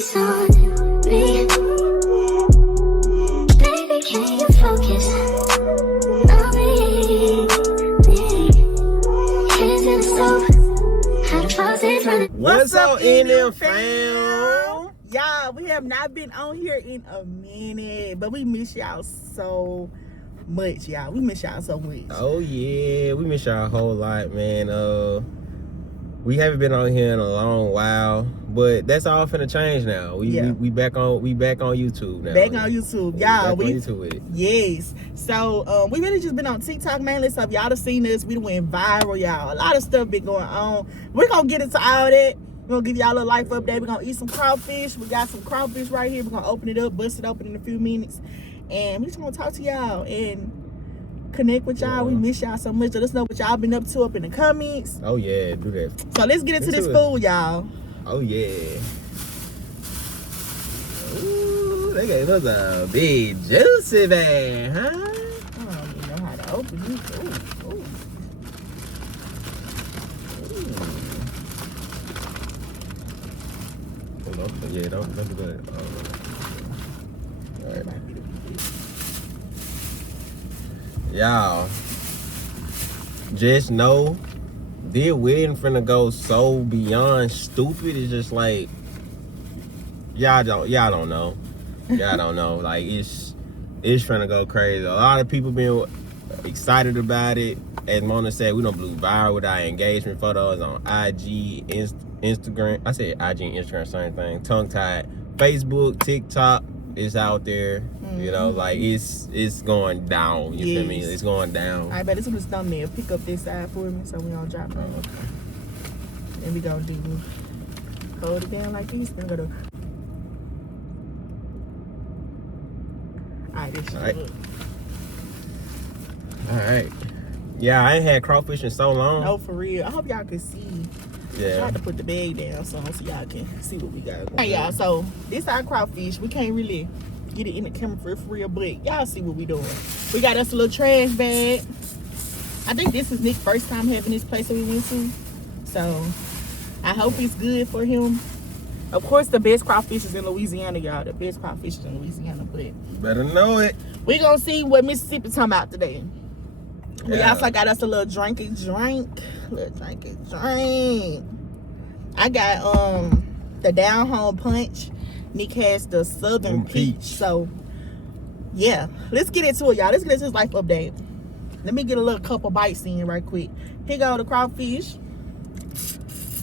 focus on me. Baby, can you focus on me? Hands in the stove, how the faucet running. What's up, NM fam? Y'all, we have not been on here in a minute, but we miss y'all so much, y'all. We miss y'all so much. Oh yeah, we miss y'all a whole lot, man. We haven't been on here in a long while, but that's all finna change now. We back on YouTube now. Back on YouTube, y'all. We back on YouTube with it. Yes. So we really just been on TikTok mainly. So if y'all have seen us, we done went viral, y'all. A lot of stuff been going on. We're gonna get into all that. We're gonna give y'all a little life update. We're gonna eat some crawfish. We got some crawfish right here. We're gonna open it up, bust it open in a few minutes, and we just gonna talk to y'all and connect with y'all. We miss y'all so much. Let us know what y'all been up to up in the comments. Oh yeah, do that. So let's get into this food, y'all. Oh yeah. Ooh, they gave us a big juicy bag, huh? I don't even know how to open this. Ooh, ooh. Yeah, don't do that. All right. Y'all, just know this wedding finna go so beyond stupid. It's just like y'all don't know. Y'all don't know. Like it's finna go crazy. A lot of people been excited about it. As Mona said, we done blew viral with our engagement photos on IG, Instagram. I said IG and Instagram, same thing. Tongue tied. Facebook, TikTok is out there. You know, like it's going down. You feel me? It's going down. All right, but this is the thumbnail. Pick up this side for me so we don't drop it. Okay. Then we gonna hold it down like this. Then go to. All right, this All right. good. All right. Yeah, I ain't had crawfish in so long. No, for real. I hope y'all can see. Yeah. Try to put the bag down so y'all can see what we got. All right, y'all. So this our crawfish. We can't really get it in the camera for real, but y'all see what we doing. We got us a little trash bag. I think this is Nick's first time having this place that we went to, so I hope it's good for him. Of course, the best crawfish is in Louisiana, y'all. The best crawfish is in Louisiana, but Better know it. we gonna see what Mississippi talking about today. We Yeah. also got us a little drinky drink. I got the down home punch. Nick has the southern peach. So yeah, let's get into it, y'all. Let's get into this life update. Let me get a little couple bites in right quick. Here go the crawfish.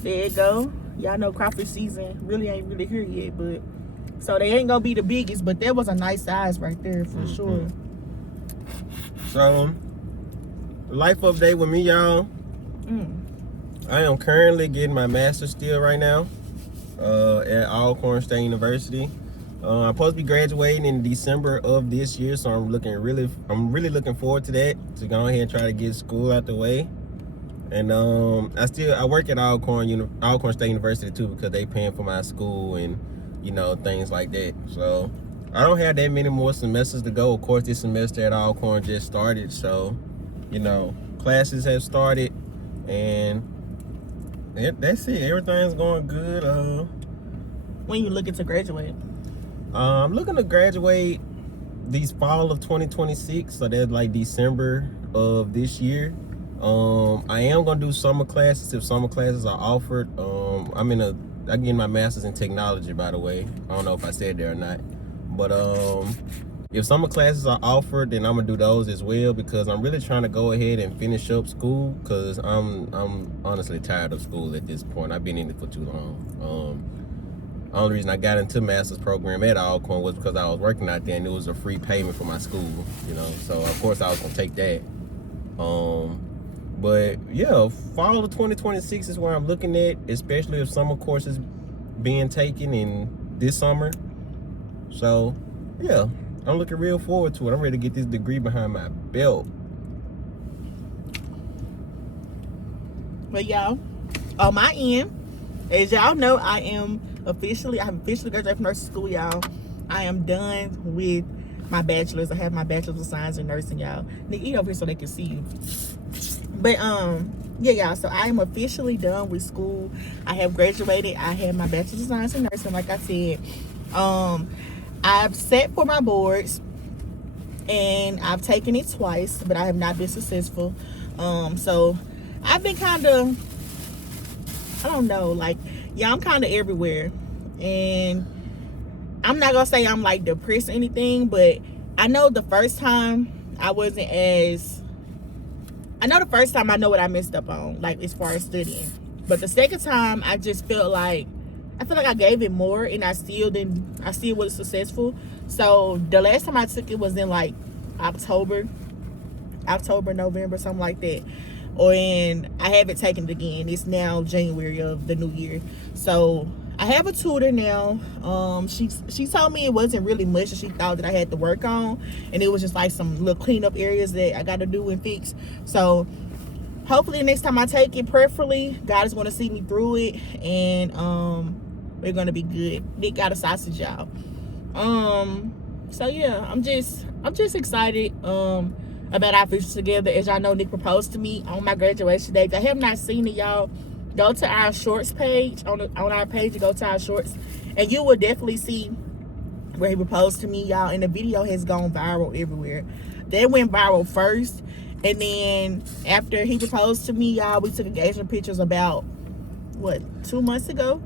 There you go. Y'all know crawfish season really ain't really here yet, but so they ain't gonna be the biggest, but that was a nice size right there for sure. So, life update with me, y'all. I am currently getting my master's still right now at Alcorn State University. I'm supposed to be graduating in December of this year, so I'm really looking forward to that, to go ahead and try to get school out the way. And I work at Alcorn State University too, because they paying for my school and things like that. So I don't have that many more semesters to go. Of course, this semester at Alcorn just started, so classes have started, and that's it. Everything's going good. When you looking to graduate? I'm looking to graduate these fall of 2026, so that's like December of this year. I am gonna do summer classes if summer classes are offered. I get my master's in technology, by the way. I don't know if I said that or not, but if summer classes are offered, then I'm gonna do those as well, because I'm really trying to go ahead and finish up school, because I'm honestly tired of school at this point. I've been in it for too long. Only reason I got into master's program at Alcorn was because I was working out there and it was a free payment for my school, so of course I was gonna take that. But yeah, fall of 2026 is where I'm looking at, especially if summer courses being taken in this summer. So yeah, I'm looking real forward to it. I'm ready to get this degree behind my belt. But y'all, on my end, as y'all know, I have officially graduated from nursing school, y'all. I am done with my bachelor's. I have my bachelor's of science in nursing, y'all. Nick, eat over here so they can see you. But yeah, y'all. So I am officially done with school. I have graduated. I have my bachelor's of science in nursing. Like I said, I've sat for my boards, and I've taken it twice, but I have not been successful. So I've been kind of, I don't know, like, yeah, I'm kind of everywhere, and I'm not gonna say I'm like depressed or anything, but I know the first time I wasn't as, I know the first time I know what I messed up on, like as far as studying. But the second time I just felt like, I feel like I gave it more and I still was successful. So the last time I took it was in like October, November, something like that. And I haven't taken it again. It's now January of the new year. So I have a tutor now. She told me it wasn't really much that she thought that I had to work on, and it was just like some little cleanup areas that I got to do and fix. So hopefully next time I take it, prayerfully, God is going to see me through it, and we're going to be good. Nick got a sausage, y'all. So yeah, I'm just excited about our future together. As y'all know, Nick proposed to me on my graduation day. If I have not seen it, y'all, go to our shorts page on our page. Go to our shorts, and you will definitely see where he proposed to me, y'all. And the video has gone viral everywhere. That went viral first, and then after he proposed to me, y'all, we took engagement pictures about what, 2 months ago?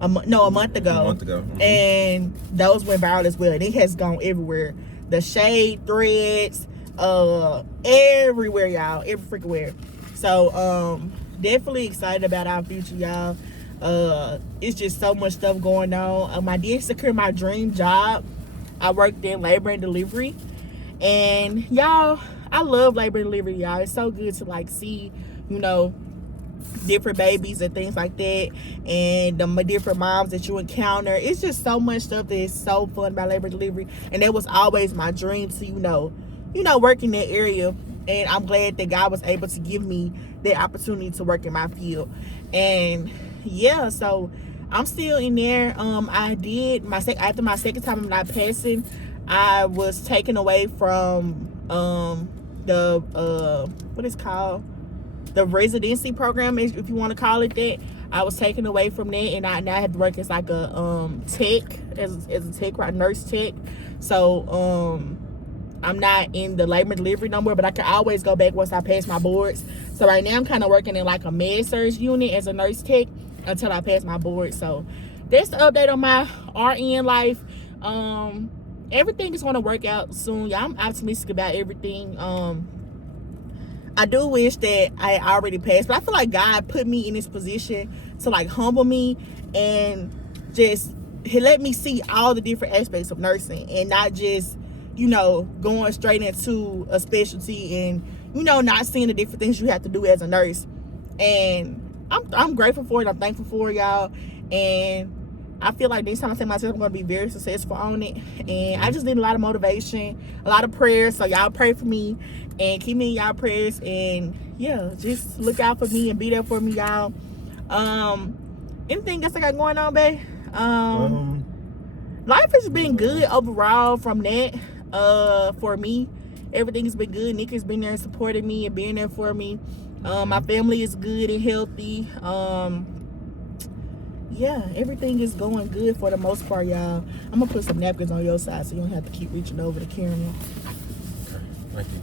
A month ago. Mm-hmm. And those went viral as well. And it has gone everywhere. The shade threads, everywhere, y'all, every freaking where. So definitely excited about our future, y'all. It's just so much stuff going on. I did secure my dream job. I worked in labor and delivery, and y'all, I love labor and delivery, y'all. It's so good to like see, you know, different babies and things like that, and the different moms that you encounter. It's just so much stuff that is so fun about labor and delivery, and that was always my dream to, you know, work in that area. And I'm glad that God was able to give me that opportunity to work in my field. And yeah, so I'm still in there. I did after my second time of not passing, I was taken away from the what is called, the residency program, if you want to call it that. I was taken away from that, and now I have to work as like a tech, as a tech, right, nurse tech. So I'm not in the labor and delivery no more, but I can always go back once I pass my boards. So right now I'm kind of working in like a med surge unit as a nurse tech until I pass my board. So that's the update on my RN life. Everything is going to work out soon. Yeah, I'm optimistic about everything. I do wish that I already passed, but I feel like God put me in this position to like humble me and just let me see all the different aspects of nursing, and not just, you know, going straight into a specialty and, you know, not seeing the different things you have to do as a nurse. And I'm grateful for it. I'm thankful for it, y'all. And I feel like next time I take my test, I'm going to be very successful on it. And I just need a lot of motivation, a lot of prayers. So y'all pray for me and keep me in y'all prayers. And yeah, just look out for me and be there for me, y'all. Anything else I got going on, babe? Life has been good overall from that. For me, everything's been good. Nick has been there and supporting me and being there for me. My family is good and healthy. Yeah, everything is going good for the most part, y'all. I'm gonna put some napkins on your side so you don't have to keep reaching over the camera. Okay, thank you.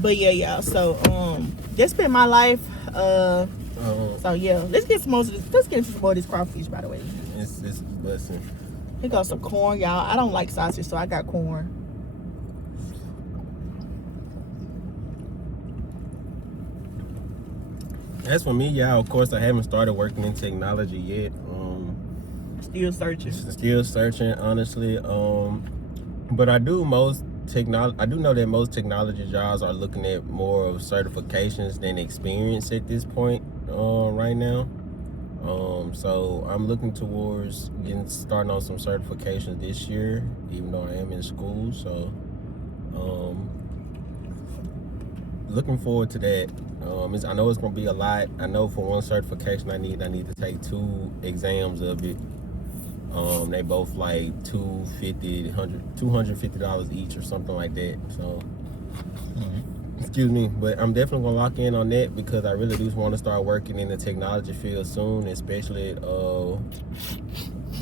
But yeah, y'all, so that's been my life. So yeah, let's get into some more of this crawfish, by the way. It's a blessing. Here goes some corn, y'all. I don't like sausage, so I got corn. As for me, y'all, of course, I haven't started working in technology yet. Still searching, honestly. But I do know that most technology jobs are looking at more of certifications than experience at this point, right now. So I'm looking towards starting on some certifications this year, even though I am in school. So looking forward to that. I know it's gonna be a lot. I know for one certification I need to take 2 exams of it. They both like $250 each or something like that. So Excuse me, but I'm definitely gonna lock in on that because I really do want to start working in the technology field soon, especially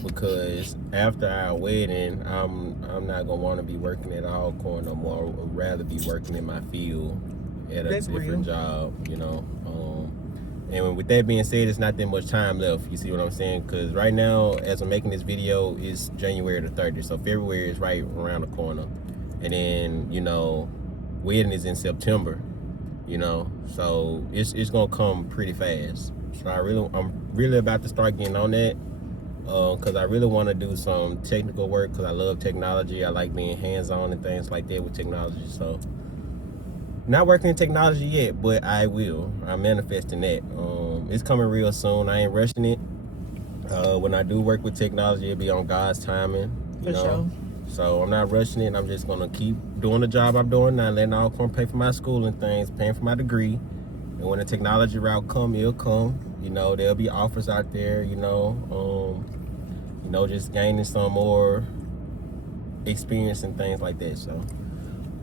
because after our wedding, I'm not gonna want to be working at Alcorn no more. I would rather be working in my field at a different job, you know. And with that being said, it's not that much time left. You see what I'm saying? Because right now, as I'm making this video, it's January the 30th, so February is right around the corner, and then you know, wedding is in September. You know, so it's gonna come pretty fast. So I'm really about to start getting on that. Because I really want to do some technical work because I love technology. I like being hands-on and things like that with technology. So, not working in technology yet, but I will. I'm manifesting that. It's coming real soon. I ain't rushing it. When I do work with technology, it'll be on God's timing. You know? Sure. So, I'm not rushing it. I'm just going to keep doing the job I'm doing now, letting Alcorn pay for my school and things, paying for my degree. And when the technology route come, it'll come. You know, there'll be offers out there, you know, just gaining some more experience and things like that. So,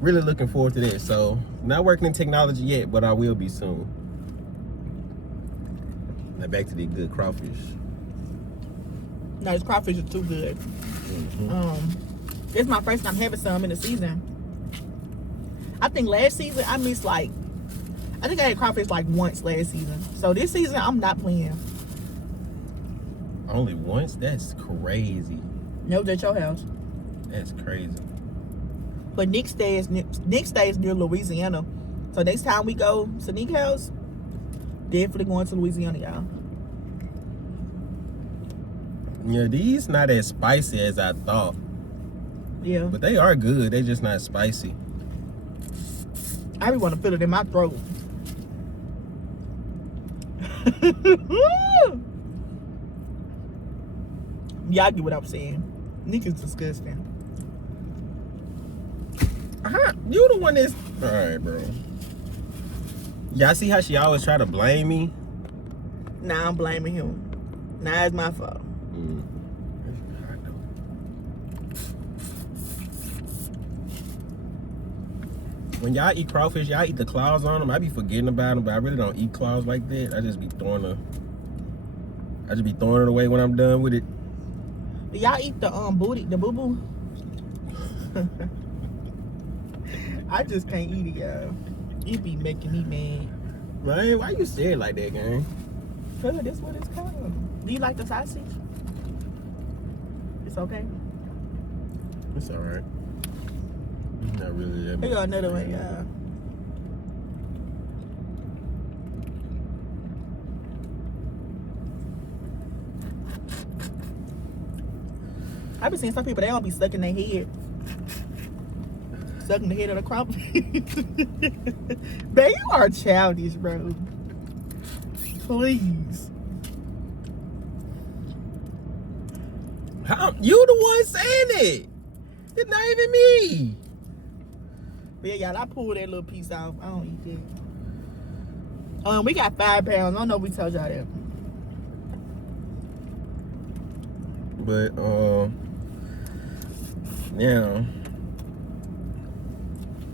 really looking forward to that. So, not working in technology yet, but I will be soon. Now, back to the good crawfish. No, this crawfish is too good. This is my first time having some in the season. I think last season, I think I had crawfish like once last season. So this season, I'm not playing. Only once? That's crazy. No, at your house. That's crazy. But Nick stays near Louisiana. So next time we go to Nick's house, definitely going to Louisiana, y'all. Yeah, these not as spicy as I thought. Yeah. But they are good. They just not spicy. I really want to feel it in my throat. Y'all get what I'm saying. Nick is disgusting. You the one that's... Alright, bro. Y'all see how she always try to blame me? Nah, I'm blaming him. Nah, it's my fault. When y'all eat crawfish, y'all eat the claws on them. I be forgetting about them, but I really don't eat claws like that. I just be throwing it away when I'm done with it. Do y'all eat the booty, the boo boo? I just can't eat it, y'all. It be making me mad. Man, why you say it like that, gang? Cause that's what it's called. Do you like the sausage? It's okay. It's alright. Not really that much. Here go another one, y'all. I be seeing some people, they don't be sucking their head. Sucking the head of the crawfish. Man, you are childish, bro. Please. How? You the one saying it. It's not even me. But yeah, y'all, I pulled that little piece off. I don't eat that. We got 5 pounds. I don't know if we told y'all that. But yeah,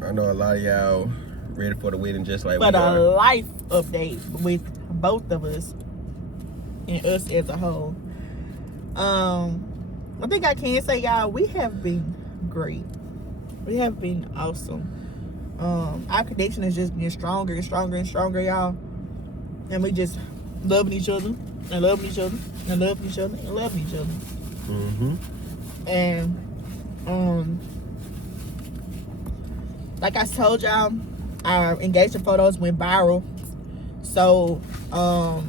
I know a lot of y'all ready for the wedding just like But we a are. life update with both of us and us as a whole. I think I can say, y'all, we have been great. We have been awesome. Our connection is just getting stronger and stronger and stronger, y'all. And we just loving each other and loving each other and loving each other and loving each other. And like I told y'all, our engagement photos went viral. So a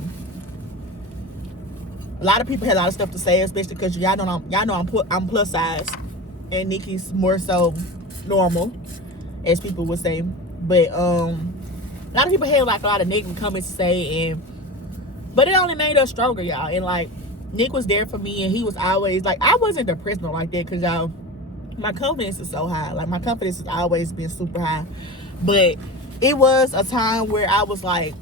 lot of people had a lot of stuff to say, especially because y'all know I'm plus size, and Nikki's more so normal, as people would say. But a lot of people had like a lot of negative comments to say, but it only made us stronger, y'all. And like Nick was there for me, and he was always like, I wasn't depressed or like that, because y'all, my confidence is so high. Like my confidence has always been super high. But it was a time where I was like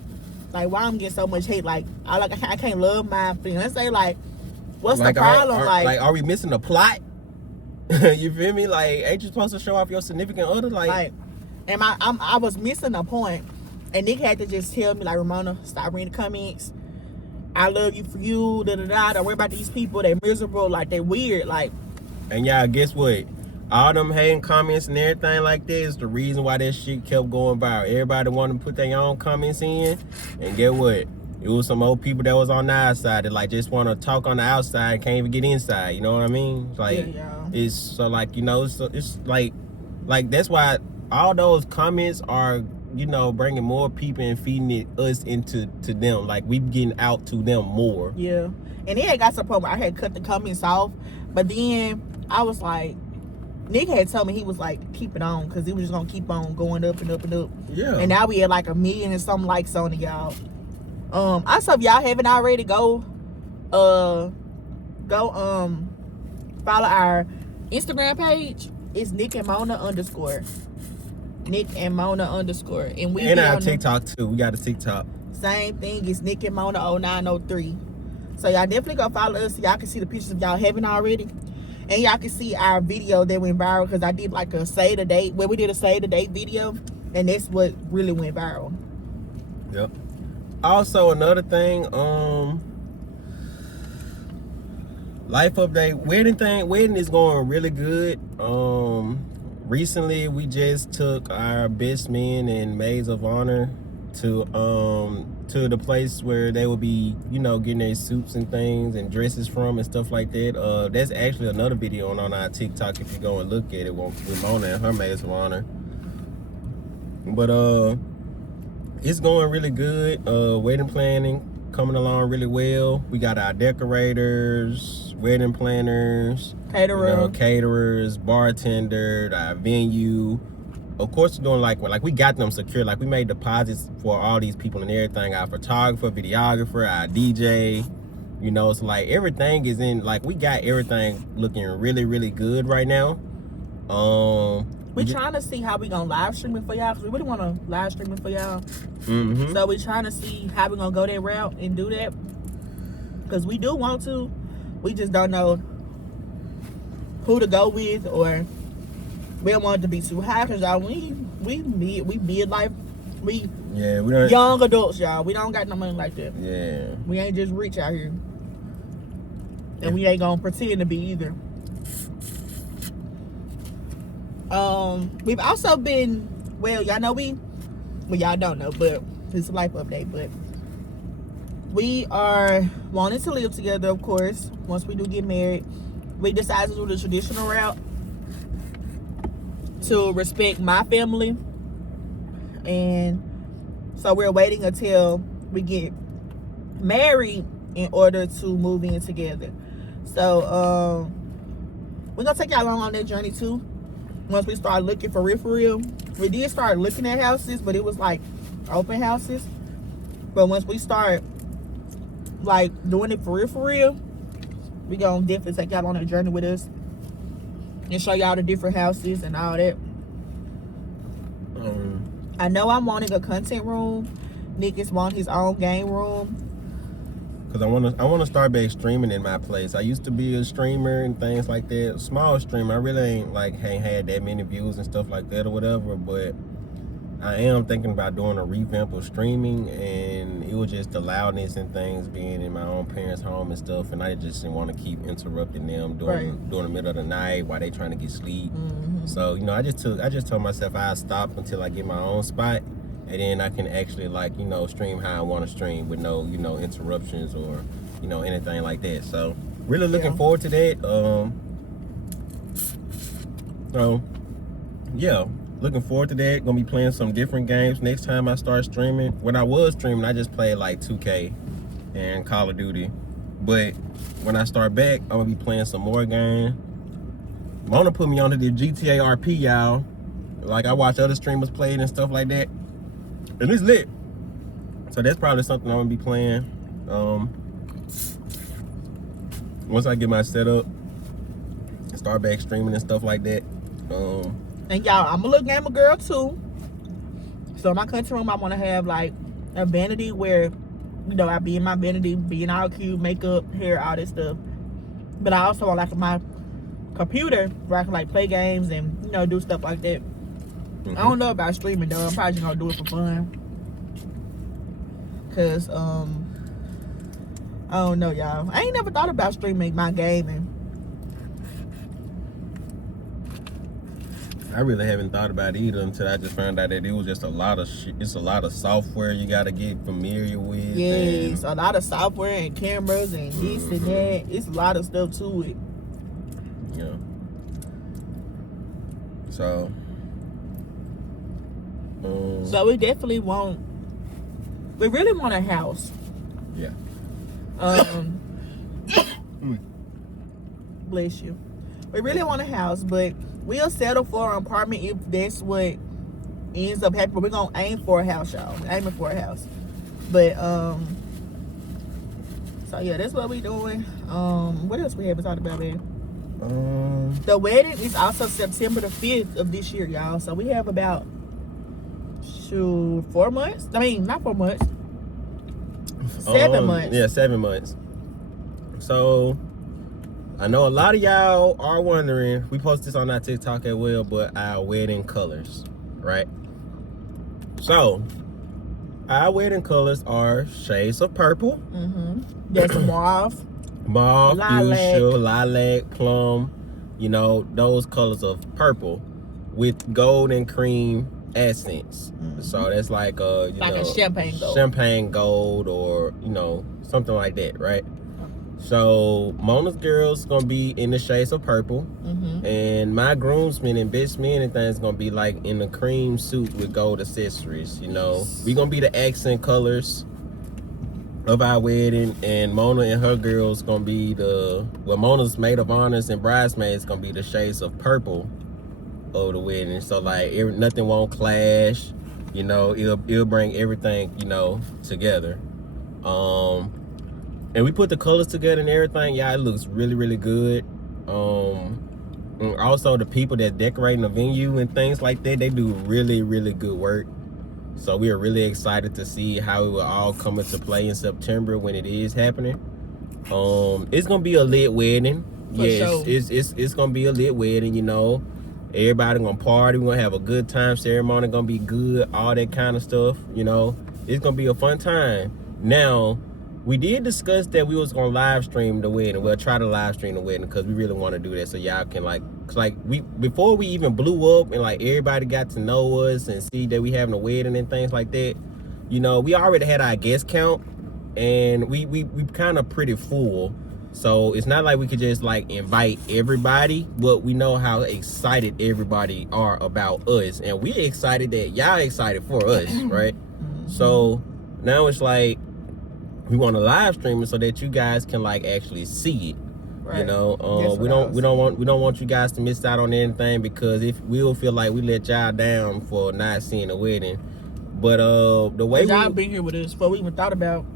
why I'm getting so much hate? Like I can't love my fiance. Say like, what's the problem? Are we missing the plot? You feel me? Like, ain't you supposed to show off your significant other? Like And I was missing a point. And Nick had to just tell me, like, Ramona, stop reading the comments. I love you for you, da-da-da. Don't worry about these people. They're miserable. Like, they're weird. Like. And y'all, guess what? All them hating comments and everything like that is the reason why that shit kept going viral. Everybody wanted to put their own comments in. And get what? It was some old people that was on the outside that, like, just want to talk on the outside and can't even get inside. You know what I mean? Like, it's so, like, you know, it's like that's why all those comments are, you know, bringing more people and feeding us into them. Like, we getting out to them more. Yeah. And it had got to the point where I had cut the comments off. But then I was like, Nick had told me, he was like, keep it on, because he was just going to keep on going up and up and up. Yeah. And now we had like 1 million and something likes on it, y'all. Also, if y'all haven't already, go follow our Instagram page. It's Nick and Mona _ Nick and Mona _ and we and our TikTok too. We got a TikTok. Same thing. It's Nick and Mona 0903. So y'all definitely go follow us so y'all can see the pictures if y'all haven't already. And y'all can see our video that went viral, because I did like a save the date, where we did a save the date video, and that's what really went viral. Yep. Also, another thing, life update, wedding is going really good. Recently we just took our best men and maids of honor to the place where they will be, you know, getting their suits and things and dresses from and stuff like that. That's actually another video on our TikTok if you go and look at it with Mona and her maids of honor. But it's going really good. Wedding planning coming along really well. We got our decorators, wedding planners, caterers, bartender, our venue. Of course, we're doing like we got them secure. Like, we made deposits for all these people and everything. Our photographer, videographer, our DJ. You know, it's like everything is in. Like, we got everything looking really, really good right now. We're trying to see how we gonna live stream it for y'all, because we really want to live stream it for y'all. Mm-hmm. So we're trying to see how we're gonna go that route and do that, because we do want to. We just don't know who to go with, or we don't want it to be too high, because y'all, we midlife, we young adults, y'all. We don't got no money like that. Yeah. We ain't just rich out here, and we ain't gonna pretend to be either. We've also been, well, y'all know y'all don't know, but it's a life update, but we are wanting to live together, of course. Once we do get married, we decided to do the traditional route to respect my family, and so we're waiting until we get married in order to move in together. So we're gonna take y'all along on that journey too. Once we start looking for real, we did start looking at houses, but it was like open houses. But once we start like doing it for real, we gonna definitely take y'all on a journey with us and show y'all the different houses and all that. I know I'm wanting a content room. Nick is wanting his own game room. Cause I wanna start back streaming in my place. I used to be a streamer and things like that. Small streamer. I really ain't had that many views and stuff like that or whatever. But I am thinking about doing a revamp of streaming, and it was just the loudness and things being in my own parents' home and stuff, and I just didn't want to keep interrupting them during the middle of the night while they trying to get sleep. Mm-hmm. So, you know, I just told myself I'd stop until I get my own spot. And then I can actually, like, you know, stream how I want to stream with no, you know, interruptions or, you know, anything like that. So, really looking forward to that. So, yeah, looking forward to that. Gonna be playing some different games next time I start streaming. When I was streaming, I just played, like, 2K and Call of Duty. But when I start back, I'm gonna be playing some more games. Mona put me onto the GTA RP, y'all. Like, I watch other streamers play it and stuff like that. And it's lit. So that's probably something I'm gonna be playing. Once I get my setup, start back streaming and stuff like that. And y'all, I'm a little gamer girl too. So in my country room, I want to have like a vanity where, you know, I be in my vanity, being all cute, makeup, hair, all this stuff. But I also want like my computer where I can like play games and, you know, do stuff like that. I don't know about streaming though. I'm probably just gonna do it for fun. Cause I don't know, y'all. I ain't never thought about streaming my gaming. I really haven't thought about it either until I just found out that it was just a lot of shit. It's a lot of software you gotta get familiar with. Yes, a lot of software and cameras and this and that. It's a lot of stuff to it. Yeah. So. So we definitely want. We really want a house. Yeah. Bless you. We really want a house, but we'll settle for an apartment if that's what ends up happening. We're gonna aim for a house, y'all. We're aiming for a house. But so yeah, that's what we doing. What else we haven't talked about, man? The wedding is also September the 5th of this year, y'all. So we have about 4 months. I mean, not 4 months. 7 months. Yeah, 7 months. So I know a lot of y'all are wondering. We post this on our TikTok as well, but our wedding colors, right? So our wedding colors are shades of purple. That's mauve, Lilac. Lilac. Fuchsia, lilac, plum, you know, those colors of purple with gold and cream accents. So that's like a champagne gold, or, you know, something like that, right? So Mona's girl's gonna be in the shades of purple, and my groomsmen and best men and things gonna be like in the cream suit with gold accessories. You know, we gonna be the accent colors of our wedding, and Mona and her girls gonna be Mona's maid of honors and bridesmaids gonna be the shades of purple of the wedding. So like nothing won't clash. You know, it'll bring everything, you know, together. And we put the colors together and everything. Yeah, it looks really, really good. And also the people that decorating the venue and things like that, they do really, really good work. So we are really excited to see how it will all come into play in September when it is happening. It's gonna be a lit wedding. Yes, it's gonna be a lit wedding. You know, everybody gonna party. We're gonna have a good time. Ceremony gonna be good. All that kind of stuff. You know, it's gonna be a fun time. Now, we did discuss that we was gonna live stream the wedding. We'll try to live stream the wedding because we really want to do that, so y'all can before we even blew up and like everybody got to know us and see that we having a wedding and things like that. You know, we already had our guest count, and we kind of pretty full. So it's not like we could just like invite everybody, but we know how excited everybody are about us, and we excited that y'all excited for us, right? So now it's like, we want to live stream it so that you guys can like actually see it. Right. You know, we don't want you guys to miss out on anything, because if we'll feel like we let y'all down for not seeing the wedding. But the way y'all been here with us before we even thought about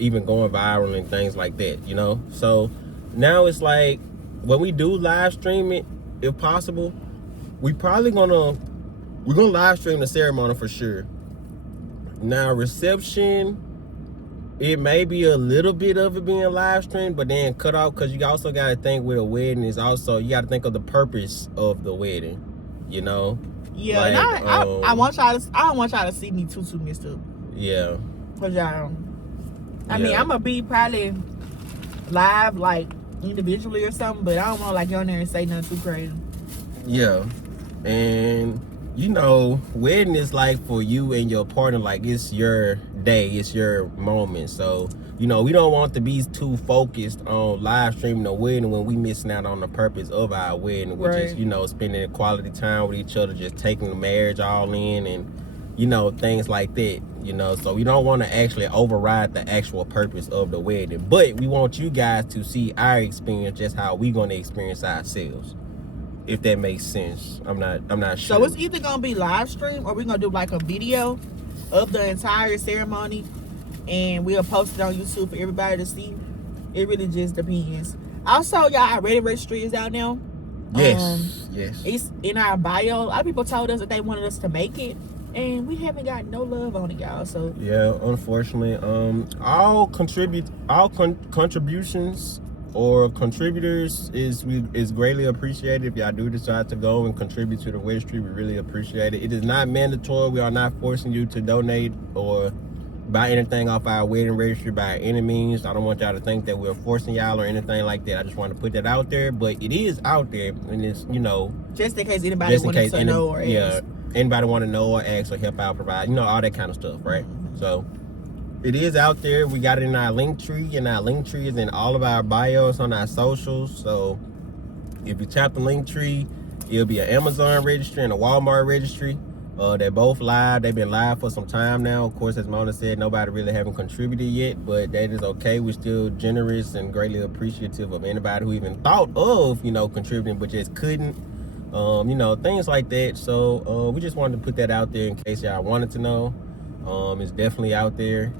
even going viral and things like that, you know. So now it's like, when we do live stream it, if possible, we're gonna live stream the ceremony for sure. Now reception, it may be a little bit of it being live streamed, but then cut off, because you also got to think with a wedding is also, you got to think of the purpose of the wedding, you know? Yeah, like, and I don't want y'all to see me too messed up. Yeah. Because y'all, I mean, I'm going to be probably live, like, individually or something, but I don't want to, like, go in there and say nothing too crazy. Yeah. And, you know, wedding is like for you and your partner, like it's your day, it's your moment. So, you know, we don't want to be too focused on live streaming the wedding when we missing out on the purpose of our wedding, which is, you know, spending quality time with each other, just taking the marriage all in, and, you know, things like that, you know. So we don't want to actually override the actual purpose of the wedding, but we want you guys to see our experience, just how we going to experience ourselves. If that makes sense. I'm not sure. So it's either gonna be live stream, or we're gonna do like a video of the entire ceremony, and we'll post it on YouTube for everybody to see. It really just depends. Also, y'all, our registry is out now. Yes. It's in our bio. A lot of people told us that they wanted us to make it, and we haven't got no love on it, y'all. So yeah, unfortunately, all contributions or contributors is greatly appreciated. If y'all do decide to go and contribute to the registry, we really appreciate it. It is not mandatory. We are not forcing you to donate or buy anything off our wedding registry by any means. I don't want y'all to think that we're forcing y'all or anything like that. I just want to put that out there, but it is out there, and it's, you know, just in case anybody wanted to know or ask. Anybody want to know or ask or help out, provide, you know, all that kind of stuff, right? So it is out there. We got it in our link tree, and our link tree is in all of our bios on our socials. So if you tap the link tree, it'll be an Amazon registry and a Walmart registry. They're both live. They've been live for some time now. Of course, as Mona said, nobody really haven't contributed yet, but that is okay. We're still generous and greatly appreciative of anybody who even thought of, you know, contributing but just couldn't. You know, things like that. So we just wanted to put that out there in case y'all wanted to know. It's definitely out there.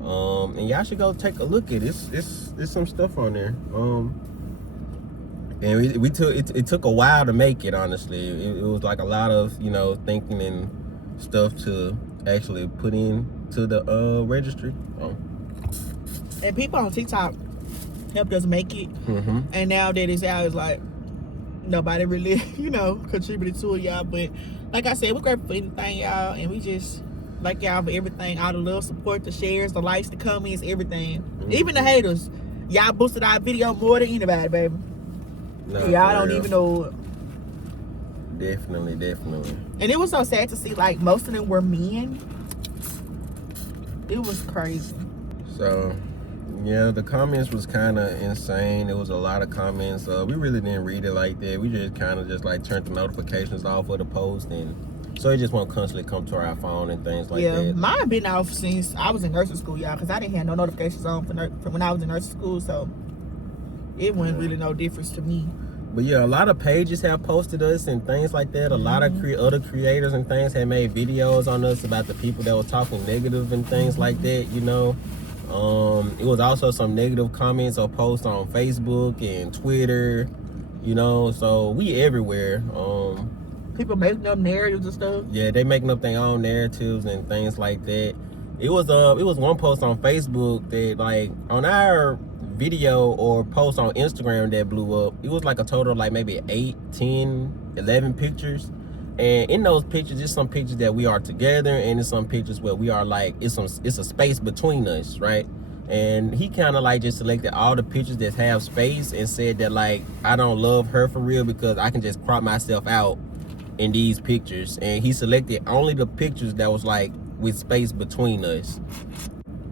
And y'all should go take a look at it. It's some stuff on there. And it took a while to make it, honestly. It was like a lot of, you know, thinking and stuff to actually put in to the registry. And people on TikTok helped us make it. Mm-hmm. And now that it's out, it's like nobody really, you know, contributed to it, y'all. But like I said, we're grateful for anything, y'all. And we just like y'all for everything. All the love, support, the shares, the likes, the comments, everything. Mm-hmm. Even the haters. Y'all boosted our video more than anybody, baby. No, y'all don't even know it. Definitely. And it was so sad to see, like, most of them were men. It was crazy. So, yeah, the comments was kind of insane. It was a lot of comments. We really didn't read it like that. We just kind of just, like, turned the notifications off of the post. And so it just won't constantly come to our phone and things like that. Mine been off since I was in nursing school, y'all, because I didn't have no notifications on from when I was in nursing school. So it wasn't really no difference to me. But yeah, a lot of pages have posted us and things like that. A lot of other creators and things have made videos on us about the people that were talking negative and things like that, you know. It was also some negative comments or posts on Facebook and Twitter, you know. So we everywhere. People making up narratives and stuff. Yeah, they making up their own narratives and things like that. It was one post on Facebook that, like, on our video or post on Instagram that blew up. It was like a total of like maybe 8, 10, 11 pictures. And in those pictures, there's some pictures that we are together, and there's some pictures where we are like, it's a space between us, right? And he kind of like just selected all the pictures that have space and said that, like, I don't love her for real because I can just crop myself out in these pictures. And he selected only the pictures that was like with space between us,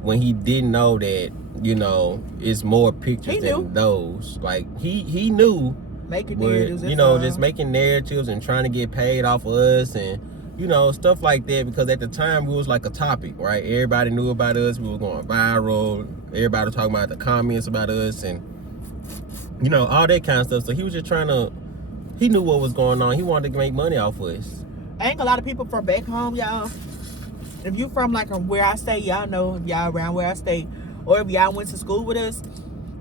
when he didn't know that, you know, it's more pictures than those. Like, he knew, making narratives, you know, just making narratives and trying to get paid off of us and, you know, stuff like that. Because at the time we was like a topic, right? Everybody knew about us. We were going viral. Everybody was talking about the comments about us and, you know, all that kind of stuff. So he was just he knew what was going on. He wanted to make money off of us. I think a lot of people from back home, y'all, if you from like where I stay, y'all know, if y'all around where I stay, or if y'all went to school with us,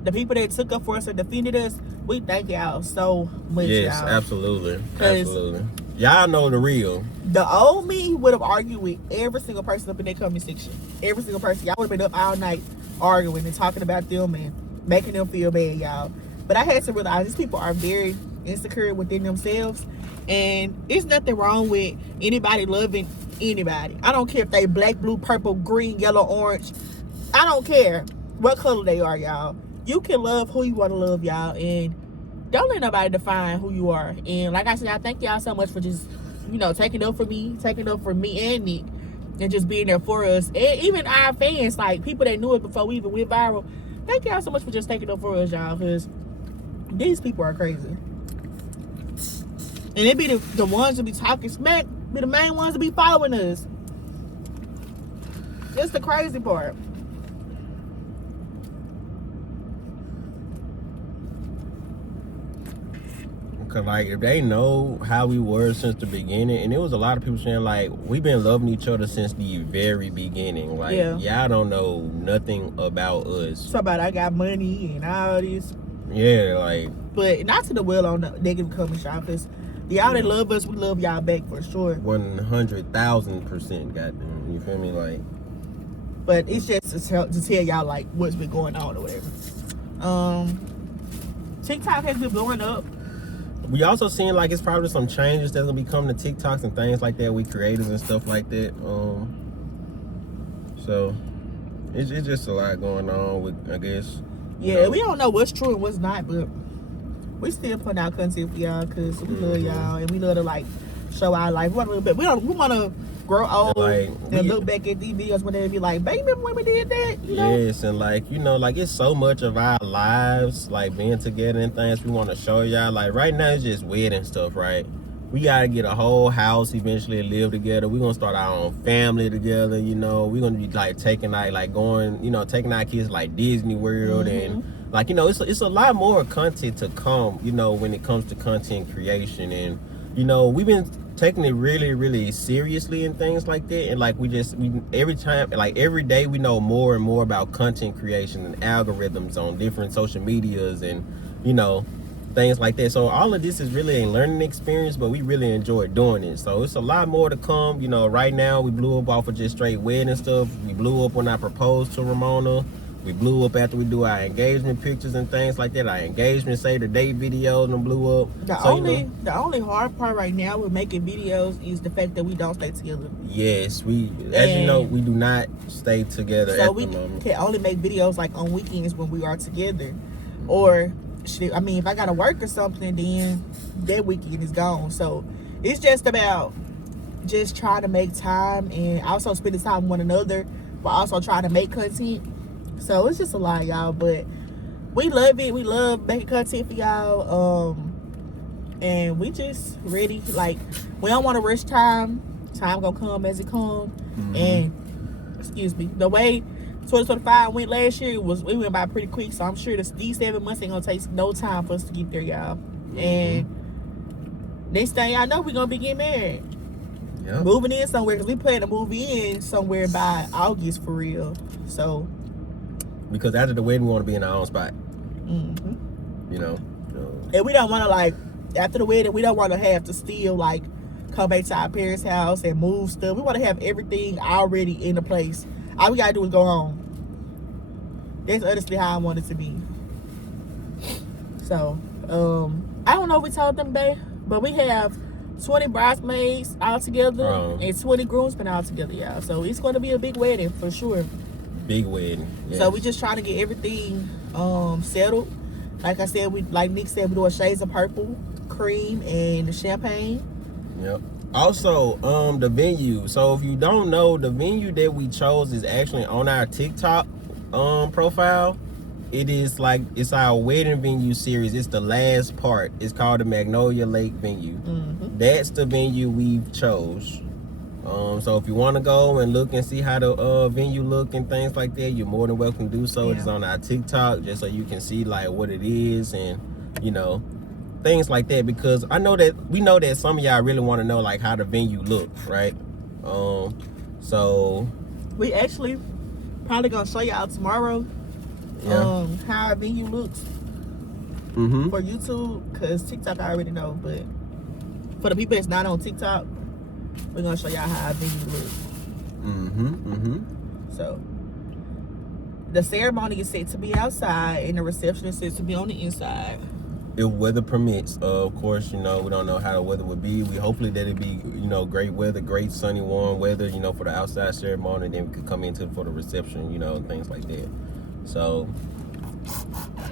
the people that took up for us and defended us, we thank y'all so much. Yes, y'all. Absolutely. Y'all know the real. The old me would have argued with every single person up in their comment section. Every single person. Y'all would have been up all night arguing and talking about them and making them feel bad, y'all. But I had to realize these people are very insecure within themselves, and there's nothing wrong with anybody loving anybody. I don't care if they black, blue, purple, green, yellow, orange. I don't care what color they are, y'all. You can love who you want to love, y'all, and don't let nobody define who you are. And like I said, I thank y'all so much for just, you know, taking up for me and Nick, and just being there for us. And even our fans, like people that knew it before we even went viral, thank y'all so much for just taking up for us, y'all, because these people are crazy. And it be the ones that be talking smack, be the main ones that be following us. That's the crazy part. Cause like, if they know how we were since the beginning, and it was a lot of people saying like, we've been loving each other since the very beginning. Like, y'all don't know nothing about us. Somebody I got money and all this. Yeah, like. But not to the well on the negative comment, y'all, because y'all that love us, we love y'all back for sure. 100,000%, goddamn. You feel me? Like. But it's just to tell y'all like what's been going on or whatever. TikTok has been blowing up. We also seeing like it's probably some changes that's gonna be coming to TikToks and things like that with creators and stuff like that. So it's just a lot going on with, I guess. Yeah, we don't know what's true and what's not, but we still putting out content for y'all because we love y'all and we love to like show our life. We want a little bit. We want to grow old and look back at these videos when they be like, baby, remember when we did that? You know? Yes, and like like it's so much of our lives like being together and things we want to show y'all. Like right now it's just wedding stuff, right? We gotta get a whole house eventually, live together. We're gonna start our own family together. We're gonna be like taking taking our kids like Disney World and like it's a lot more content to come. When it comes to content creation, and we've been taking it really, really seriously and things like that. And like we every time, like every day, we know more and more about content creation and algorithms on different social medias and things like that. So all of this is really a learning experience, but we really enjoy doing it. So it's a lot more to come. Right now we blew up off of just straight wedding stuff. We blew up when I proposed to Ramona. We blew up after we do our engagement pictures and things like that. Our engagement save the date videos and blew up. The only hard part right now with making videos is the fact that we don't stay together. Yes, we do not stay together. So we can only make videos like on weekends when we are together, or if I gotta work or something, then that weekend is gone. So it's just about just trying to make time and also spending time with one another, but also trying to make content. So it's just a lot, y'all, but we love it. We love making content for y'all. And we just ready. Like, we don't want to rush time. Time gonna come as it comes. And excuse me, the way 2025 went last year we went by pretty quick. So I'm sure these 7 months ain't gonna take no time for us to get there, y'all. And next thing y'all know, we gonna be getting married. Yep. Moving in somewhere, because we plan to move in somewhere by August for real. So because after the wedding, we want to be in our own spot. And we don't want to, like, after the wedding, we don't want to have to still, like, come back to our parents' house and move stuff. We want to have everything already in a place. All we got to do is go home. That's honestly how I want it to be. So, I don't know if we told them, babe, but we have 20 bridesmaids all together and 20 groomsmen all together, y'all. So, it's going to be a big wedding for sure. Big wedding. Yes. So we just trying to get everything settled. Like I said, like Nick said, we doing shades of purple, cream, and the champagne. Yep. Also, the venue. So if you don't know, the venue that we chose is actually on our TikTok profile. It's our wedding venue series. It's the last part. It's called the Magnolia Lake venue. That's the venue we've chose. So if you want to go and look and see how the venue look and things like that, you're more than welcome to do so. Yeah. It's on our TikTok, just so you can see like what it is and things like that, because we know that some of y'all really want to know like how the venue look, right? So we actually probably gonna show y'all tomorrow how our venue looks for YouTube, because TikTok I already know, but for the people that's not on TikTok, we're gonna show y'all how our venue looks. So the ceremony is set to be outside and the reception is set to be on the inside. If weather permits, of course, we don't know how the weather would be. We hopefully that it be, great weather, great sunny, warm weather, for the outside ceremony. Then we could come into for the reception, and things like that. So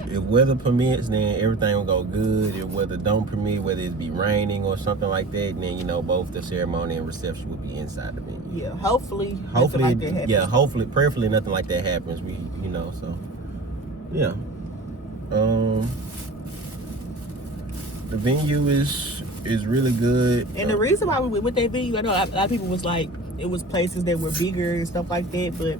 if weather permits, then everything will go good. If weather don't permit, whether it be raining or something like that, then both the ceremony and reception will be inside the venue. Yeah, hopefully like that happens. Yeah, hopefully, prayerfully nothing like that happens. We, so yeah. The venue is really good. And the reason why we went with that venue, I know a lot of people was like, it was places that were bigger and stuff like that, but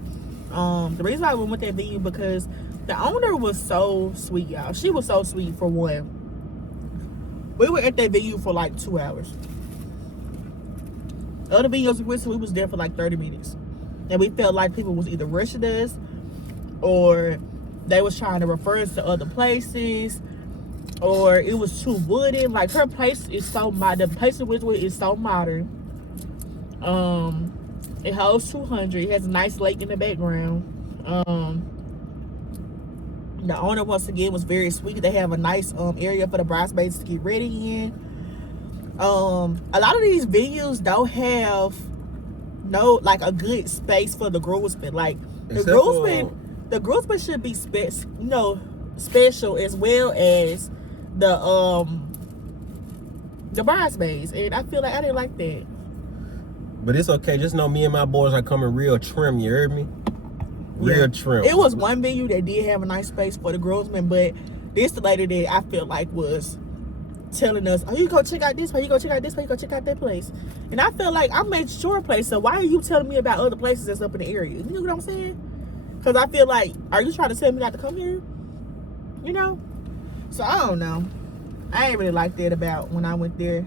the reason why we went with that venue because the owner was so sweet, y'all. She was so sweet, for one. We were at that venue for like 2 hours. Other venues we went to, we was there for like 30 minutes. And we felt like people was either rushing us or they was trying to refer us to other places, or it was too wooden. Like, her place is so modern. The place we went with is so modern. It holds 200. It has a nice lake in the background. The owner, once again, was very sweet. They have a nice area for the bridesmaids to get ready in. A lot of these venues don't have a good space for the groomsmen. Like the groomsmen should be special as well as the bridesmaids. And I feel like I didn't like that. But it's okay. Just know me and my boys are coming real trim. You heard me? Real trim. It was one venue that did have a nice space for the groomsmen, but this the lady that I felt like was telling us, oh, you go check out this place, you go check out this place, you go check out that place. And I feel like I made sure a place, so why are you telling me about other places that's up in the area? You know what I'm saying? Because I feel like, are you trying to tell me not to come here? You know? So I don't know. I ain't really like that about when I went there.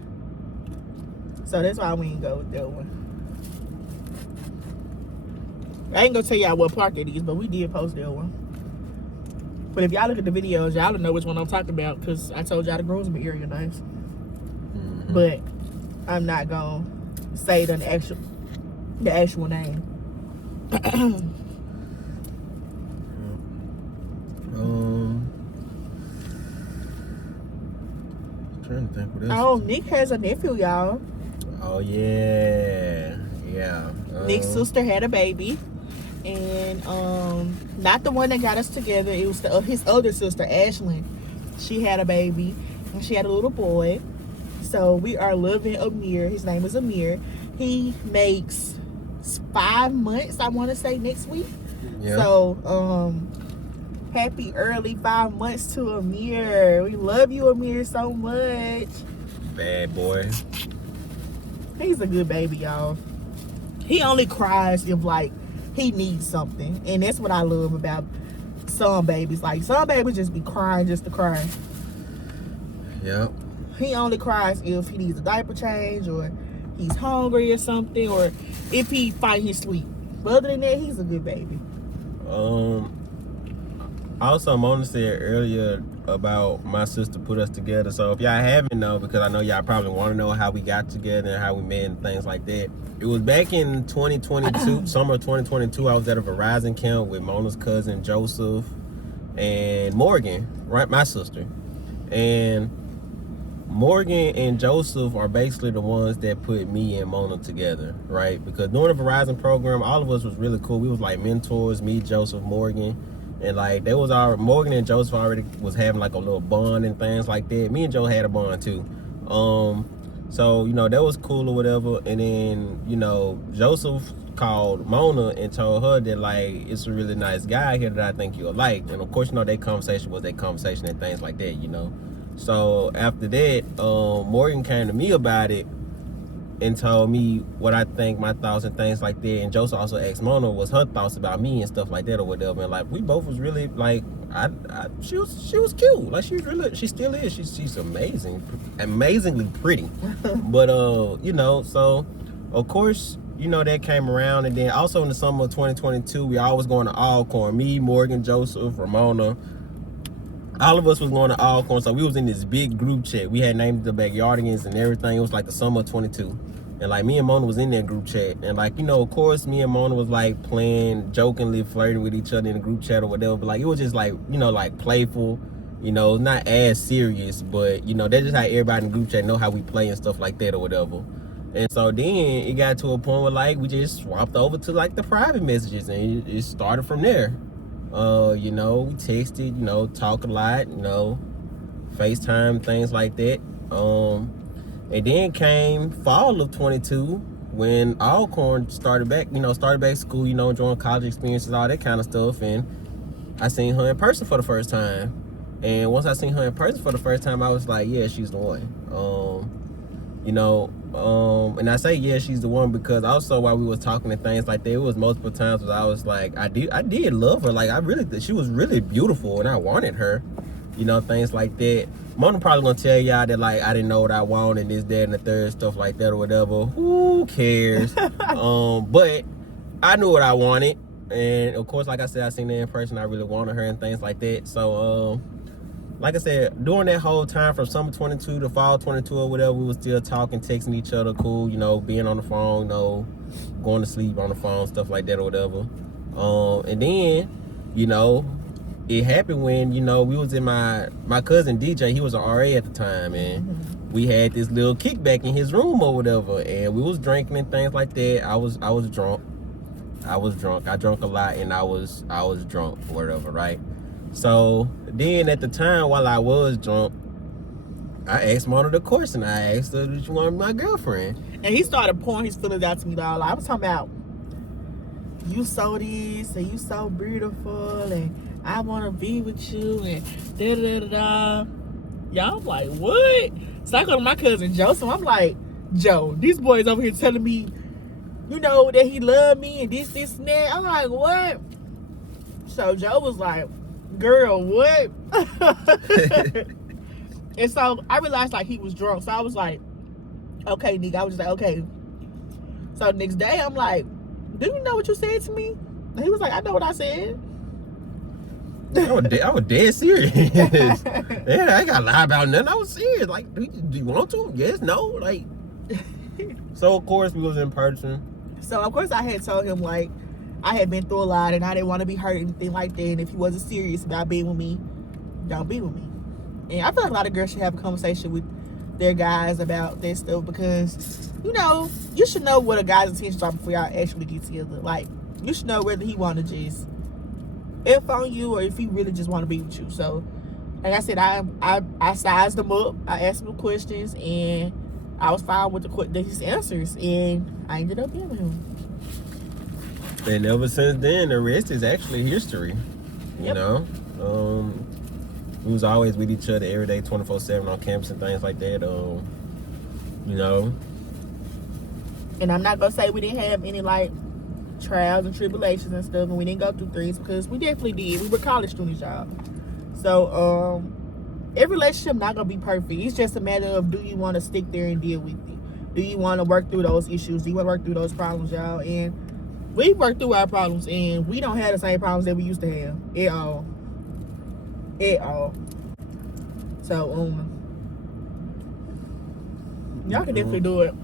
So that's why we ain't go with that one. I ain't gonna tell y'all what park it is, but we did post that one. But if y'all look at the videos, y'all don't know which one I'm talking about, because I told y'all the groomsmen area nice. Mm-hmm. But I'm not gonna say the actual name. I'm trying to think what else. Oh, Nick has a nephew, y'all. Oh yeah. Nick's sister had a baby. And not the one that got us together. It was his older sister, Ashlyn. She had a baby, and she had a little boy. So we are loving Amir. His name is Amir. He makes 5 months, I want to say, next week. Yeah. So happy early 5 months to Amir. We love you, Amir, so much. Bad boy. He's a good baby, y'all. He only cries if he needs something, and that's what I love about some babies. Like, some babies just be crying just to cry. Yep. He only cries if he needs a diaper change, or he's hungry or something, or if he fighting his sleep. But other than that, he's a good baby. Also, Mona said earlier about my sister put us together. So if y'all haven't know, because I know y'all probably want to know how we got together and how we met and things like that. It was back in 2022, summer of 2022. I was at a Verizon camp with Mona's cousin Joseph and Morgan, right? My sister. And Morgan and Joseph are basically the ones that put me and Mona together, right? Because during the Verizon program, all of us was really cool. We was like mentors, me, Joseph, Morgan. And like Morgan and Joseph already was having like a little bond and things like that. Me and Joe had a bond too. So, that was cool or whatever. And then, Joseph called Mona and told her that like, it's a really nice guy here that I think you'll like. And of course, their conversation was their conversation and things like that, So after that, Morgan came to me about it and told me what I think, my thoughts and things like that. And Joseph also asked Mona what's her thoughts about me and stuff like that or whatever. And like, we both was really like, she was cute. Like, she still is. She's amazingly pretty. But so of course, that came around. And then also in the summer of 2022, we always going to Alcorn. Me, Morgan, Joseph, Ramona. All of us was going to Alcorn, so we was in this big group chat. We had named the Backyardigans and everything. It was like the summer of 22. And like, me and Mona was in that group chat. And like, of course, me and Mona was like playing, jokingly flirting with each other in the group chat or whatever. But like, it was just like, like playful, not as serious. But, that's just how everybody in the group chat know how we play and stuff like that or whatever. And so then it got to a point where like, we just swapped over to like the private messages, and it started from there. We texted, talk a lot, FaceTime, things like that. And then came fall of 22 when Alcorn started back school, enjoying college experiences, all that kind of stuff. And I seen her in person for the first time. And once I seen her in person for the first time, I was like, yeah, she's the one. And I say, yeah, she's the one because also while we was talking and things like that, it was multiple times where I was like, I did love her. Like, she was really beautiful and I wanted her, things like that. Mona probably gonna tell y'all that like, I didn't know what I wanted and this, that, and the third, stuff like that or whatever. Who cares? But I knew what I wanted. And of course, like I said, I seen her in person. I really wanted her and things like that. So, like I said, during that whole time from summer 22 to fall 22 or whatever, we was still talking, texting each other, cool, being on the phone, going to sleep on the phone, stuff like that or whatever. And then, it happened when, you know, we was in my cousin DJ, he was an RA at the time, and we had this little kickback in his room or whatever, and we was drinking and things like that. I was drunk. I drank a lot, and I was drunk or whatever, right? So then at the time while I was drunk, I asked Mona the question. I asked her if she wanted my girlfriend. And he started pouring his feelings out to me, dog. I was talking about, you so this, and you so beautiful, and I want to be with you, and da-da-da-da. Y'all, I'm like, what? So I go to my cousin Joseph. I'm like, Joe, these boys over here telling me, you know, that he loved me, and this, and that. I'm like, what? So Joe was like, girl, what? And so I realized, like, he was drunk. So I was like, okay, nigga. I was just like, okay. So the next day, I'm like, do you know what you said to me? And he was like, I know what I said. I was dead serious. Yeah, I ain't got to lie about nothing. I was serious. Like, do you want to? Yes, no. Like, so of course we was in person. So of course I had told him, like, I had been through a lot and I didn't want to be hurt, anything like that. And if he wasn't serious about being with me, don't be with me. And I feel like a lot of girls should have a conversation with their guys about that stuff, because, you know, you should know what a guy's intentions are before y'all actually get together. Like, you should know whether he want to just F on you or if he really just want to be with you. So, like I said, I sized him up. I asked him questions, and I was fine with his answers, and I ended up being with him. And ever since then, the rest is actually history. You know? We was always with each other every day, 24/7 on campus and things like that. You know. And I'm not gonna say we didn't have any, like, trials and tribulations and stuff, and we didn't go through things, because we definitely did. We were college students, y'all. So every relationship not gonna be perfect. It's just a matter of, do you want to stick there and deal with it? Do you want to work through those issues? Do you want to work through those problems, y'all? And we worked through our problems, and we don't have the same problems that we used to have at all. At all. So y'all can definitely do it.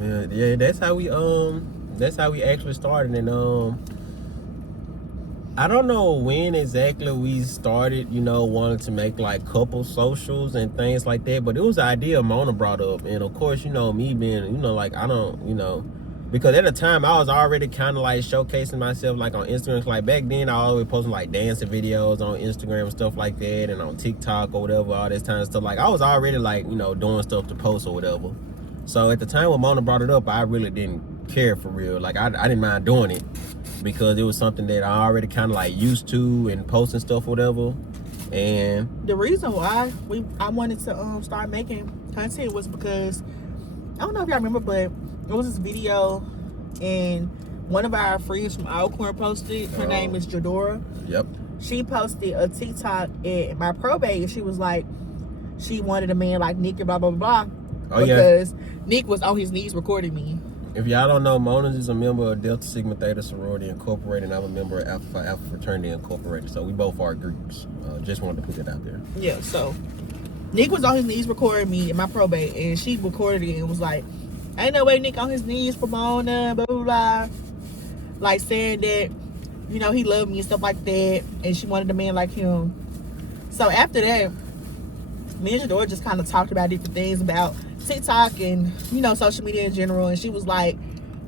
Yeah, that's how we actually started. And I don't know when exactly we started, you know, wanting to make like couple socials and things like that, but it was the idea Mona brought up. And of course, you know, me being, you know, like, I don't, you know, because at the time I was already kind of like showcasing myself like on Instagram. Like back then I always posting like dancing videos on Instagram and stuff like that, and on TikTok or whatever, all this kind of stuff. Like I was already like, you know, doing stuff to post or whatever. So at the time when Mona brought it up, I really didn't care for real. Like I didn't mind doing it, because it was something that I already kind of like used to, and posting stuff or whatever. And the reason why I wanted to start making content was because, I don't know if y'all remember, but it was this video, and one of our friends from Alcorn posted. Her name is Jadora. Yep. She posted a TikTok at my probate, and she was like, she wanted a man like Nick and blah blah blah. Oh, because Nick was on his knees recording me. If y'all don't know, Mona is a member of Delta Sigma Theta Sorority Incorporated, and I'm a member of Alpha Phi Alpha Fraternity Incorporated. So we both are Greeks. Just wanted to put that out there. Yeah, so Nick was on his knees recording me in my probate, and she recorded it and was like, ain't no way Nick on his knees for Mona, blah, blah, blah. Like saying that, you know, he loved me and stuff like that, and she wanted a man like him. So after that, me and Jadora just kind of talked about different things about TikTok and, you know, social media in general, and she was like,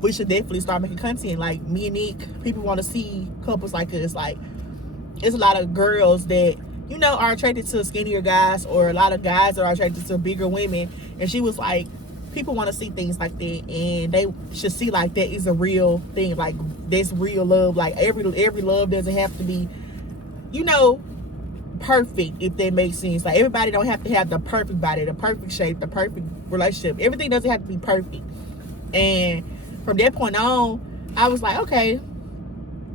we should definitely start making content. Like, me and Nick, people want to see couples like us. Like, it's a lot of girls that, you know, are attracted to skinnier guys, or a lot of guys that are attracted to bigger women. And she was like, people want to see things like that, and they should see like that is a real thing. Like, that's real love. Like, every love doesn't have to be, you know, perfect, if that makes sense. Like, everybody don't have to have the perfect body, the perfect shape, the perfect relationship. Everything doesn't have to be perfect. And from that point on, I was like, okay,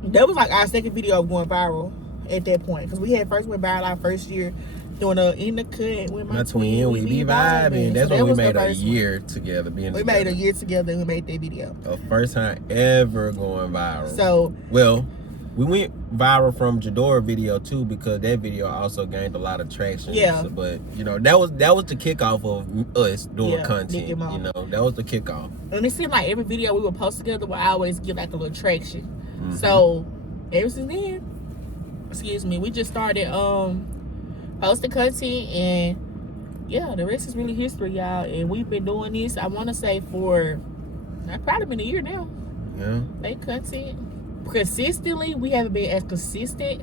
that was like our second video of going viral at that point, because we had first went viral our first year doing a in the cut with my twin, we be vibing. That's so when we made a year together. We made a year together, and we made that video. The first time ever going viral. So, well, we went viral from Jadora video too, because that video also gained a lot of traction. Yeah. So, but you know, that was the kickoff of us doing content. You know, that was the kickoff. And it seemed like every video we would post together would always get like a little traction. So ever since then, excuse me, we just started posting content, and yeah, the rest is really history, y'all. And we've been doing this, I want to say, for probably been a year now. Yeah. Make content consistently. We haven't been as consistent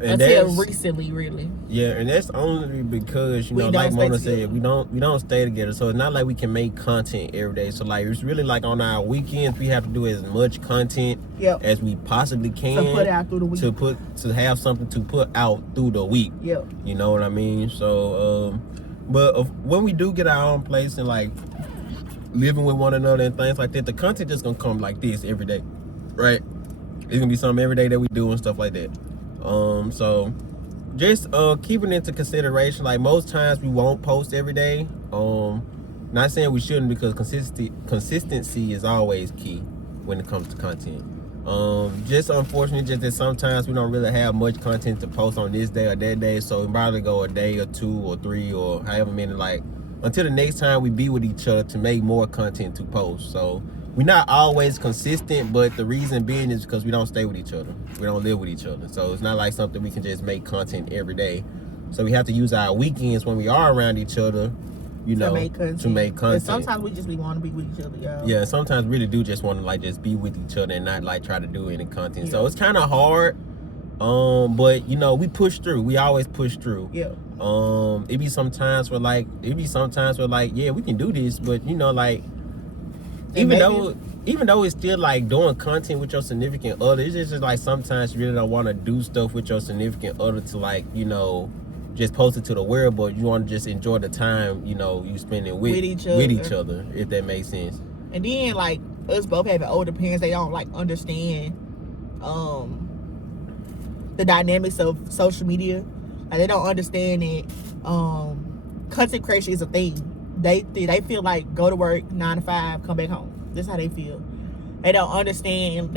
And until that's- recently, really. Yeah, and that's only because, you We know, don't like stay Mona together. said, we don't stay together. So it's not like we can make content every day. So like it's really like on our weekends we have to do as much content Yep. as we possibly can So put it out through the week. to have something to put out through the week. Yep. You know what I mean? So but when we do get our own place and like living with one another and things like that, the content just gonna come like this every day, right? It's gonna be something every day that we do and stuff like that. So just keeping into consideration, like most times we won't post every day. Not saying we shouldn't, because consistency is always key when it comes to content. Just unfortunately, just that sometimes we don't really have much content to post on this day or that day, so we probably go a day or 2 or 3 or however many, like until the next time we be with each other to make more content to post. So we're not always consistent, but the reason being is because we don't stay with each other. We don't live with each other. So it's not like something we can just make content every day. So we have to use our weekends when we are around each other, you know, to make content. And sometimes we just want to be with each other, y'all. Yeah, sometimes we really do just want to like just be with each other and not like try to do any content. Yeah. So it's kind of hard. But you know, we push through. We always push through. Yeah. It be sometimes where like yeah, we can do this, but you know, like even though it's still like doing content with your significant other, it's just like sometimes you really don't want to do stuff with your significant other to like, you know, just post it to the world, but you want to just enjoy the time, you know, you spending with each other, if that makes sense. And then like us both having older parents, they don't like understand the dynamics of social media. Like they don't understand that content creation is a thing. They feel like go to work 9 to 5, come back home. That's how they feel. They don't understand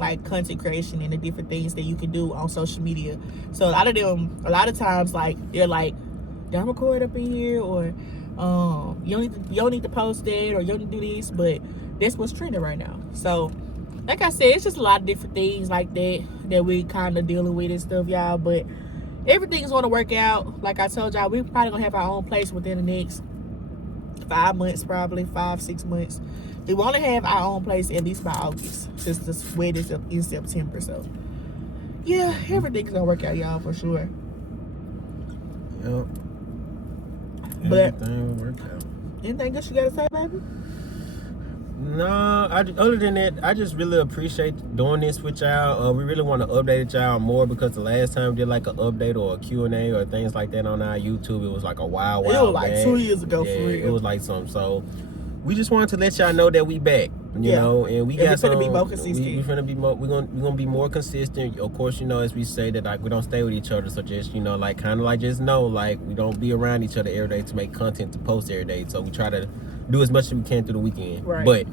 like content creation and the different things that you can do on social media. So a lot of times like they're like, don't record up in here, or you don't need to post that, or you don't need to do this, but that's what's trending right now. So like I said, it's just a lot of different things like that we kind of dealing with and stuff, y'all. But everything's going to work out. Like I told y'all, we're probably going to have our own place within the next 5 months, probably 5-6 months. We want to have our own place at least by August, since the wedding is in September. So yeah, everything's going to work out, y'all, for sure. Yep. But everything will work out. anything else you got to say, baby? No, other than that, I just really appreciate doing this with y'all. We really want to update y'all more, because the last time we did like an update or a Q&A or things like that on our YouTube, it was like a while It was like back. 2 years ago, Yeah, for real. it was like something. So we just wanted to let y'all know that we back, you know, and we got we're some. finna be more consistent. We're gonna be more consistent. Of course, you know, as we say that like we don't stay with each other, so just, you know, like kind of like just know like we don't be around each other every day to make content to post every day. So we try to do as much as we can through the weekend. Right. But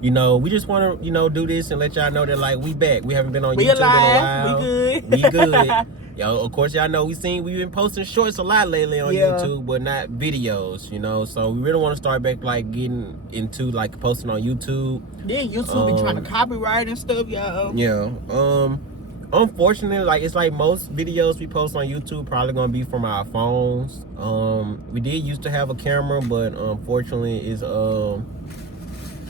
you know, we just want to, you know, do this and let y'all know that like we back. We haven't been on We YouTube alive. in a while. We good. We good. Yo, of course, y'all know we've been posting shorts a lot lately on YouTube, but not videos, you know. So we really want to start back like getting into like posting on YouTube. Then YouTube be trying to copyright and stuff, y'all. Yeah. Unfortunately, like it's like most videos we post on YouTube probably gonna be from our phones. We did used to have a camera, but unfortunately,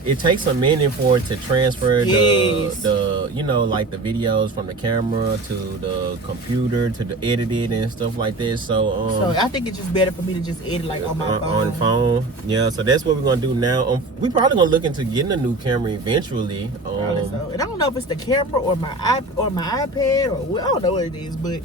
it takes a minute for it to transfer the you know, like the videos from the camera to the computer to the edited and stuff like this. So I think it's just better for me to just edit like on my phone. On the phone. Yeah, so that's what we're gonna do now. We probably gonna look into getting a new camera eventually. Probably so. And I don't know if it's the camera or my iPad or I don't know what it is, but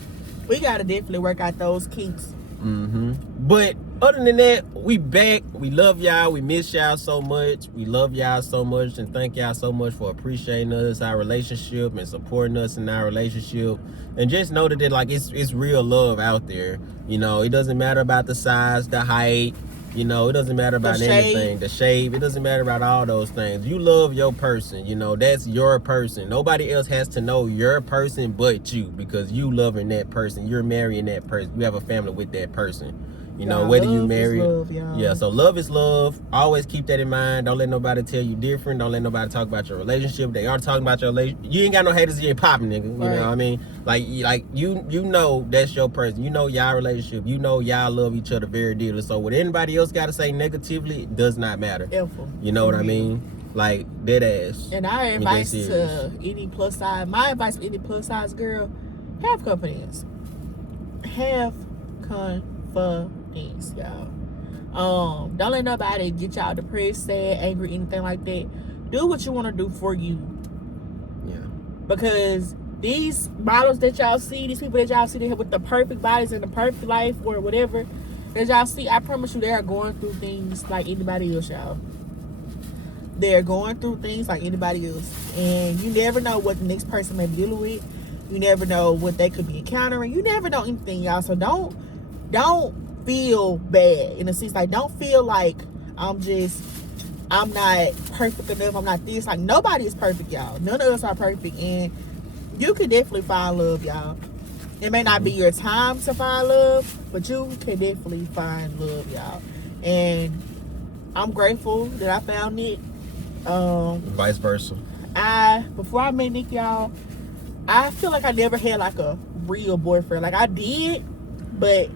we gotta definitely work out those kinks. But other than that, we back. We love y'all. We miss y'all so much. We love y'all so much, and thank y'all so much for appreciating us, our relationship, and supporting us in our relationship. And just know that like it's real love out there. You know, it doesn't matter about the size, the height. You know, it doesn't matter about anything. The shape. It doesn't matter about all those things. You love your person. You know, that's your person. Nobody else has to know your person but you, because you loving that person. You're marrying that person. You have a family with that person. You know, whether you love married. is love, y'all. Yeah, so love is love. Always keep that in mind. Don't let nobody tell you different. Don't let nobody talk about your relationship. They are talking about your relationship. You ain't got no haters, you ain't popping, nigga. You know what I mean? Like you know that's your person. You know y'all relationship. You know y'all love each other very dearly. So what anybody else got to say negatively, it does not matter. You know what I mean? Like, dead ass. And our advice to any plus size, my advice for any plus size girl, have confidence. Have confidence, y'all. Don't let nobody get y'all depressed, sad, angry, anything like that. Do what you want to do for you. Yeah. Because these models that y'all see, these people that y'all see with the perfect bodies and the perfect life or whatever that y'all see, I promise you they are going through things like anybody else, y'all. They're going through things like anybody else. And you never know what the next person may be dealing with. You never know what they could be encountering. You never know anything, y'all. So don't feel bad in a sense. Like, don't feel like I'm not perfect enough. I'm not this. Like, nobody is perfect, y'all. None of us are perfect. And you can definitely find love, y'all. It may not be your time to find love, but you can definitely find love, y'all. And I'm grateful that I found it. Vice versa. Before I met Nick, y'all, I feel like I never had like a real boyfriend. Like, I did, but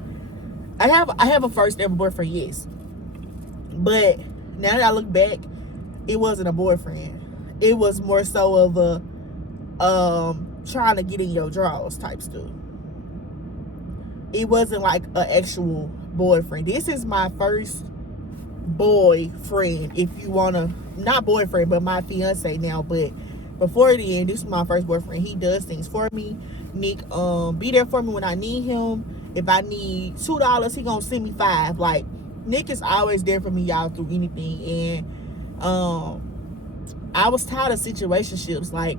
I have a first ever boyfriend, yes. But now that I look back, it wasn't a boyfriend. It was more so of a trying to get in your drawers type stuff. It wasn't like an actual boyfriend. This is my first boyfriend, if you wanna, not boyfriend, but my fiance now. But before then, this is my first boyfriend. He does things for me. Nick be there for me when I need him. If I need $2, he gonna send me $5. Like, Nick is always there for me, y'all, through anything. And I was tired of situationships. Like,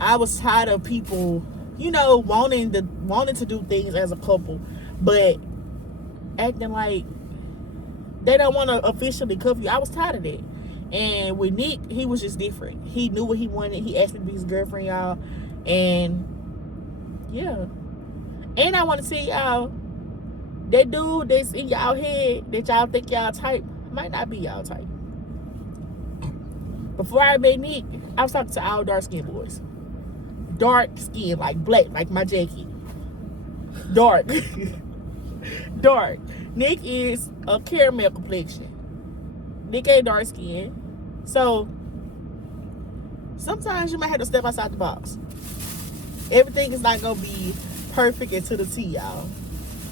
I was tired of people, you know, wanting to do things as a couple, but acting like they don't want to officially cuff you. I was tired of that. And with Nick, he was just different. He knew what he wanted. He asked me to be his girlfriend, y'all. And yeah. And I want to tell y'all, that dude that's in y'all head that y'all think y'all type might not be y'all type. Before I met Nick, I was talking to all dark skinned boys. Dark skin, like black, like my jacket. Dark. Dark. Nick is a caramel complexion. Nick ain't dark skin. So sometimes you might have to step outside the box. Everything is not gonna be perfect and to the T, y'all.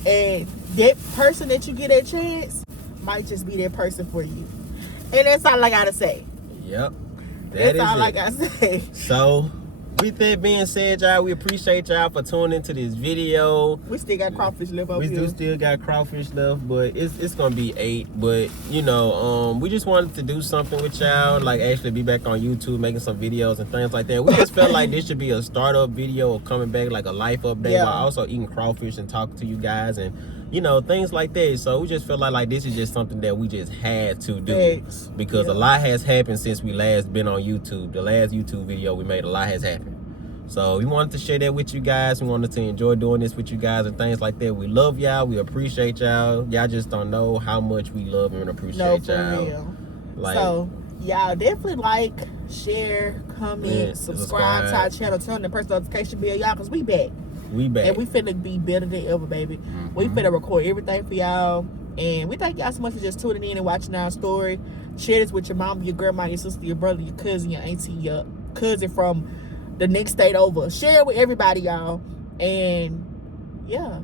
And that person that you get a chance might just be that person for you. And that's all I gotta say. Yep. That's all I gotta say. So, with that being said, y'all, we appreciate y'all for tuning into this video. We still got crawfish left over here. We do still got crawfish left, but it's gonna be 8. But you know, we just wanted to do something with y'all, like actually be back on YouTube making some videos and things like that. We just felt like this should be a startup video of coming back, like a life update, while also eating crawfish and talking to you guys and, you know, things like that. So we just felt like this is just something that we just had to do because a lot has happened since we last been on YouTube. The last YouTube video we made, a lot has happened. So we wanted to share that with you guys. We wanted to enjoy doing this with you guys and things like that. We love y'all. We appreciate y'all. Y'all just don't know how much we love and appreciate y'all. Real. Like, so y'all definitely like, share, comment, subscribe to our channel, turn the post notification bell, y'all, because we back. We back. And we finna be better than ever, baby. We finna record everything for y'all. And we thank y'all so much for just tuning in and watching our story. Share this with your mom, your grandma, your sister, your brother, your cousin, your auntie, your cousin from the next state over. Share it with everybody, y'all. And yeah,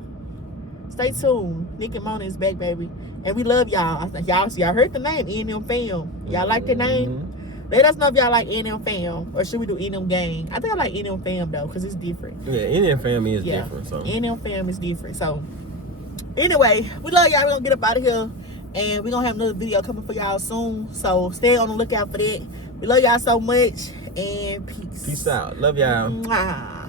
stay tuned. Nick and Mona is back, baby. And we love y'all. Y'all heard the name, N&M Fam. Y'all like the name? Let us know if y'all like N&M Fam, or should we do N&M Gang? I think I like N&M Fam though, because it's different. Yeah, N&M Fam is different. So N&M Fam is different. So anyway, we love y'all. We're gonna get up out of here, and we're gonna have another video coming for y'all soon. So stay on the lookout for that. We love y'all so much, and peace. Peace out. Love y'all. Mwah.